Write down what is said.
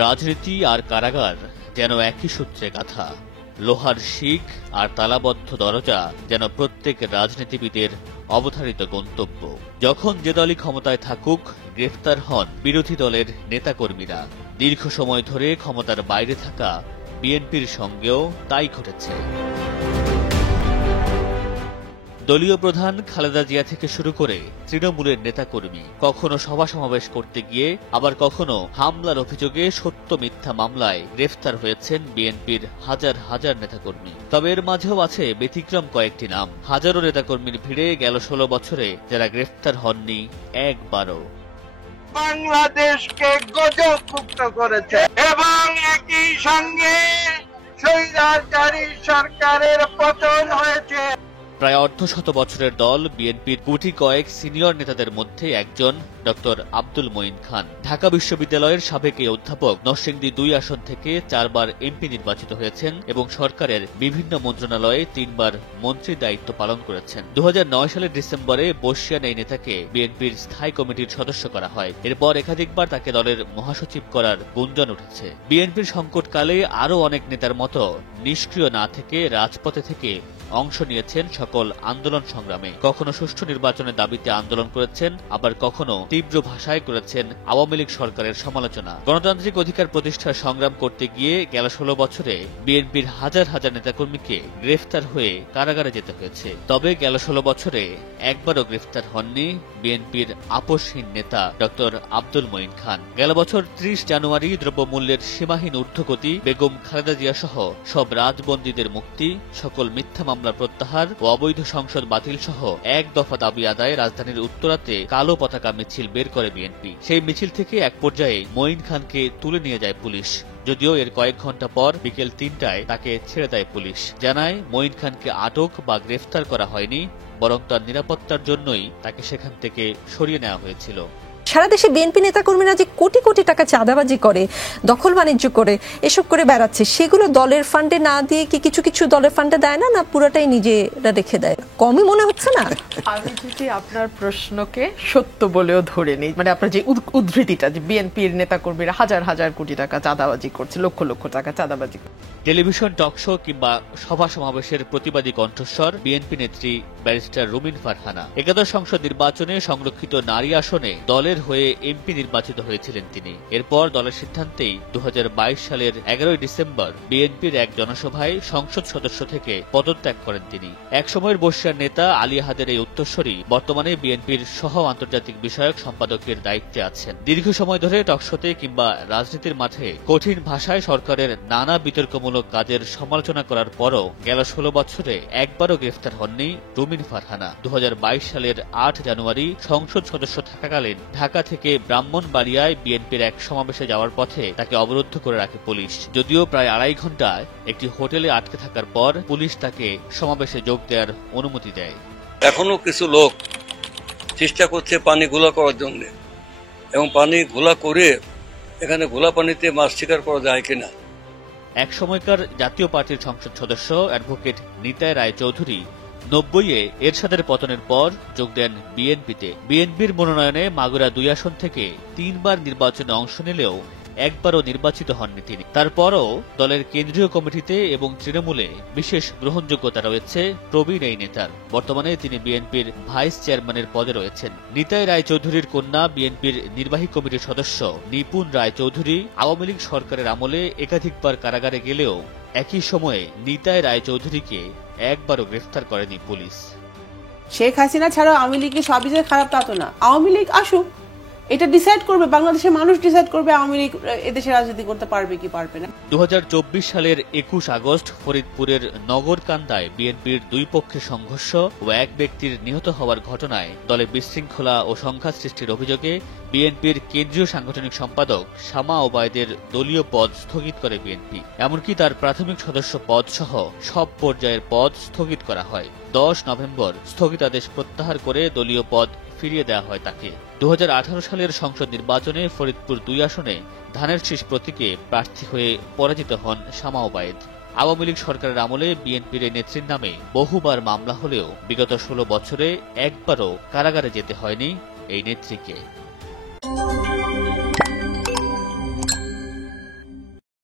রাজনীতি আর কারাগার যেন একই সূত্রে গাথা। লোহার শিক আর তালাবদ্ধ দরজা যেন প্রত্যেক রাজনীতিবিদের অবধারিত গন্তব্য। যখন যে দলই ক্ষমতায় থাকুক, গ্রেফতার হন বিরোধী দলের নেতাকর্মীরা। দীর্ঘ সময় ধরে ক্ষমতার বাইরে থাকা বিএনপির সঙ্গেও তাই ঘটেছে। দলীয় প্রধান খালেদা জিয়া থেকে শুরু করে তৃণমূলের নেতাকর্মী কখনো সভা সমাবেশ করতে গিয়ে, আবার কখনো হামলার অভিযোগে সত্য মিথ্যা মামলায় গ্রেফতার হয়েছেন বিএনপির হাজার হাজার নেতাকর্মী। তবে এর মাঝেও আছে ব্যতিক্রম কয়েকটি নাম। হাজারো নেতাকর্মীর ভিড়ে গেল ১৬ বছরে যারা গ্রেফতার হননি একবারও। বাংলাদেশকে গজবমুক্ত করেছে এবং একই সঙ্গে স্বৈরাচারী সরকারের পতন হয়েছে। প্রায় অর্ধশত বছরের দল বিএনপির গুটি কয়েক সিনিয়র নেতাদের মধ্যে একজন ডক্টর আব্দুল মঈন খান। ঢাকা বিশ্ববিদ্যালয়ের সাবেক এই অধ্যাপক নরসিংদী ২ আসন থেকে ৪ বার এমপি নির্বাচিত হয়েছেন এবং সরকারের বিভিন্ন মন্ত্রণালয়ে ৩ বার মন্ত্রীর দায়িত্ব পালন করেছেন। ২০০৯ সালের ডিসেম্বরে বর্ষিয়ান এই নেতাকে বিএনপির স্থায়ী কমিটির সদস্য করা হয়। এরপর একাধিকবার তাকে দলের মহাসচিব করার গুঞ্জন উঠেছে। বিএনপির সংকটকালে আরও অনেক নেতার মতো নিষ্ক্রিয় না থেকে রাজপথে থেকে অংশ নিয়েছেন সকল আন্দোলন সংগ্রামে। কখনো সুষ্ঠু নির্বাচনের দাবিতে আন্দোলন করেছেন, আবার কখনো তীব্র ভাষায় করেছেন আওয়ামী লীগ সরকারের সমালোচনা। গণতান্ত্রিক অধিকার প্রতিষ্ঠার সংগ্রাম করতে গিয়ে গেল ১৬ বছরে বিএনপির হাজার হাজার নেতাকর্মীকে গ্রেফতার হয়ে কারাগারে যেতে হয়েছে। তবে গেল ১৬ বছরে একবারও গ্রেফতার হননি বিএনপির আপোষহীন নেতা ডক্টর আব্দুল মঈন খান। গেল বছর ৩০ জানুয়ারি দ্রব্যমূল্যের সীমাহীন ঊর্ধ্বগতি, বেগম খালেদা জিয়া সহ সব রাজবন্দীদের মুক্তি, সকল মিথ্যা মামলার প্রত্যাহার ও অবৈধ সংসদ বাতিল সহ এক দফা দাবি আদায়ে রাজধানীর উত্তরাতে কালো পতাকা মিছিল বের করে বিএনপি। সেই মিছিল থেকে এক পর্যায়ে মঈন খানকে তুলে নিয়ে যায় পুলিশ। যদিও এর কয়েক ঘন্টা পর বিকেল ৩টায় তাকে ছেড়ে দেয় পুলিশ। জানায় মঈন খানকে আটক বা গ্রেফতার করা হয়নি, বরং তার নিরাপত্তার জন্যই তাকে সেখান থেকে সরিয়ে নেওয়া হয়েছিল। সারা দেশে বিএনপি নেতাকর্মীরা যে কোটি কোটি টাকা চাঁদাবাজি করে, দখল বাণিজ্য করে, এসব করে বেড়াচ্ছে, সেগুলো দলের ফান্ডে না দিয়ে কি কিছু কিছু দলের ফান্ডে দেয় না, না পুরোটাই নিজেরা রেখে দেয়? কমই মনে হচ্ছে না? আমি যদি আপনার প্রশ্নকে সত্য বলেও ধরে নিই, মানে আপনার যে উদ্ধৃতিটা যে বিএনপির নেতাকর্মীরা হাজার হাজার কোটি টাকা চাঁদাবাজি করছে, লক্ষ লক্ষ টাকা চাঁদাবাজি করছে। টেলিভিশন টকশো কিংবা সভা সমাবেশের প্রতিবাদী কণ্ঠস্বর বিএনপি নেত্রী ব্যারিস্টার রুমিন ফারহানা। একাদশ সংসদ নির্বাচনে সংরক্ষিত নারী আসনে দলের হয়ে এমপি নির্বাচিত হয়েছিলেন তিনি। এরপর দলের সিদ্ধান্তেই ২০২২ সালের ১১ ডিসেম্বর বিএনপির এক জনসভায় সংসদ সদস্য থেকে পদত্যাগ করেন তিনি। একসময়ের বর্ষিয়ান নেতা আলী আহাদের এই উত্তরসূরি বর্তমানে বিএনপির সহ আন্তর্জাতিক বিষয়ক সম্পাদকের দায়িত্বে আছেন। দীর্ঘ সময় ধরে টকশোতে কিংবা রাজনীতির মাঠে কঠিন ভাষায় সরকারের নানা বিতর্কমূলক কাজের সমালোচনা করার পরও গেল ১৬ বছরে একবারও গ্রেফতার হননি রুমিন ফারহানা। ২০২২ সালের ৮ জানুয়ারি সংসদ সদস্য থাকাকালীন ঢাকা থেকে ব্রাহ্মণবাড়িয়ায় বিএনপির এক সমাবেশে যাওয়ার পথে তাকে অবরুদ্ধ করে রাখে পুলিশ। যদিও প্রায় ২.৫ ঘন্টায় একটি হোটেলে আটকে থাকার পর পুলিশ তাকে সমাবেশে যোগ দেওয়ার অনুমতি দেয়। এখনো কিছু লোক চেষ্টা করছে পানি ঘোলা করার জন্য, এবং পানি ঘোলা করে এখানে ঘোলা পানিতে মাছ শিকার করা যায় কিনা। এক সময়কার জাতীয় পার্টির সংসদ সদস্য অ্যাডভোকেট নিতাই রায়চৌধুরী ৯০-এ এরশাদের পতনের পর যোগ দেন বিএনপিতে। বিএনপির মনোনয়নে মাগুরা ২ আসন থেকে ৩ বার নির্বাচনে অংশ নিলেও একবারও নির্বাচিত হননি তিনি। তারপরও দলের কেন্দ্রীয় কমিটিতে এবং তৃণমূলে বিশেষ গ্রহণযোগ্যতা রয়েছে প্রবীণ এই নেতার। বর্তমানে তিনি বিএনপির ভাইস চেয়ারম্যানের পদে রয়েছেন। নিতাই রায়চৌধুরীর কন্যা বিএনপির নির্বাহী কমিটির সদস্য নিপুণ রায়চৌধুরী আওয়ামী লীগ সরকারের আমলে একাধিকবার কারাগারে গেলেও একই সময়ে নিতাই রায়চৌধুরীকে একবারও গ্রেফতার করেনি পুলিশ। শেখ হাসিনা ছাড়া আওয়ামী লীগের সবই যে খারাপ তা তো না। আওয়ামী লীগ আসুক, এটা ডিসাইড করবে, বাংলাদেশের মানুষ ডিসাইড করবে আওয়ামী লীগ এদেশে রাজনীতি করতে পারবে কি পারবে না। ২০২৪ সালের ২১ আগস্ট ফরিদপুরের নগরকান্দায় বিএনপির দুই পক্ষের সংঘর্ষ ও এক ব্যক্তির নিহত হওয়ার ঘটনায় দলে বিশৃঙ্খলা ও সংঘাত সৃষ্টির অভিযোগে বিএনপির কেন্দ্রীয় সাংগঠনিক সম্পাদক শামা ওবায়দের দলীয় পদ স্থগিত করে বিএনপি। এমনকি তার প্রাথমিক সদস্য পদ সহ সব পর্যায়ের পদ স্থগিত করা হয়। ১০ নভেম্বর স্থগিতাদেশ প্রত্যাহার করে দলীয় পদ ফিরিয়ে দেওয়া হয় তাকে। ২০১৮ সালের সংসদ নির্বাচনে ফরিদপুর ২ আসনে ধানের শীষ প্রতীকে প্রার্থী হয়ে পরাজিত হন শামা ওবায়েদ। আওয়ামী লীগ সরকারের আমলে বিএনপির নেত্রীর নামে বহুবার মামলা হলেও বিগত ১৬ বছরে একবারও কারাগারে যেতে হয়নি এই নেত্রীকে।